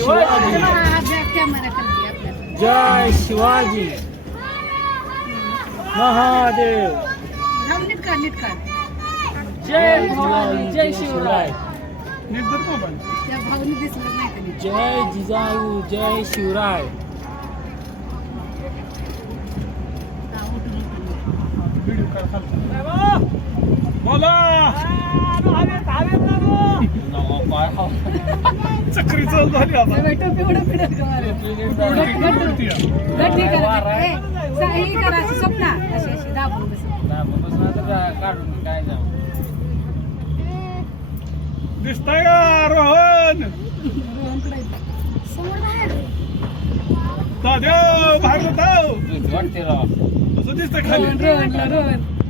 शिवाजी जय शिवाजी महादेव जय भवानी जय शिवराय जय जिजाऊ जय शिवराय बोला चक्री चालू झाली दिसतंय का रोहन बाहेर वाटते राव असं दिसतंय खाली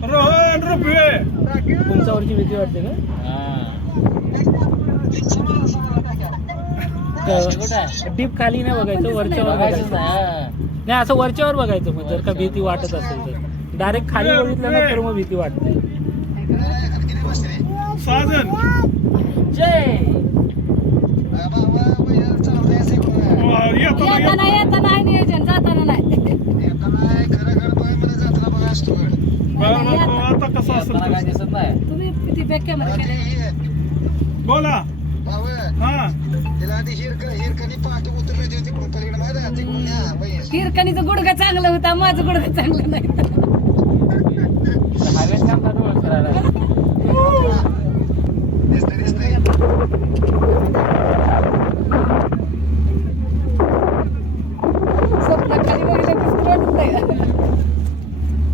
रोहन रुपये उंचावरची भीती वाटते का डीप खाली नाही बघायचं वरच्यावर बघायचं नाही असं वरच्यावर बघायचं मग जर का भीती वाटत असेल तर डायरेक्ट खाली बघितलं ना तर मग भीती वाटते साजन जय येताना नियोजन जाताना नाही आता कसं असेल दिसत नाही तुम्ही किती बॅकेमध्ये केले बोला हा हिरकणीचं गुडघा चांगलं होता माझं गुडघा चांगलं नाही हवेत चांगला डोळ फिरायला स्वप्न खाली बघितलं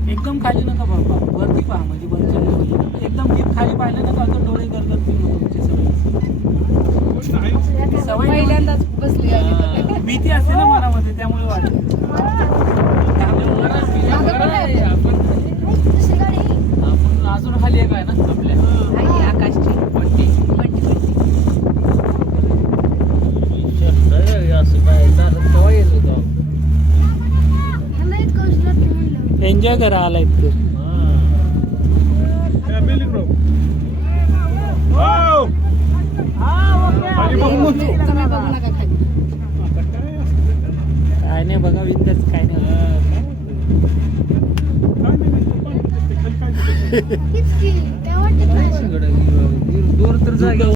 एकदम खाली नका बाबा वरती पहा म्हणजे वरच्या एकदम डीप खाली पाहिलं नका तर डोळे करतात तुमची सवय पहिल्यांदाच बसली भीती असते ना मनामध्ये त्यामुळे वाटत आपण अजून खाली एक आहे ना आपल्या आकाशची पट्टी पट्टी असं काय केव्हा येत होतो एन्जॉय करा आलाय तू काय नाही बघा विंदच काय नाही दूर तर जागे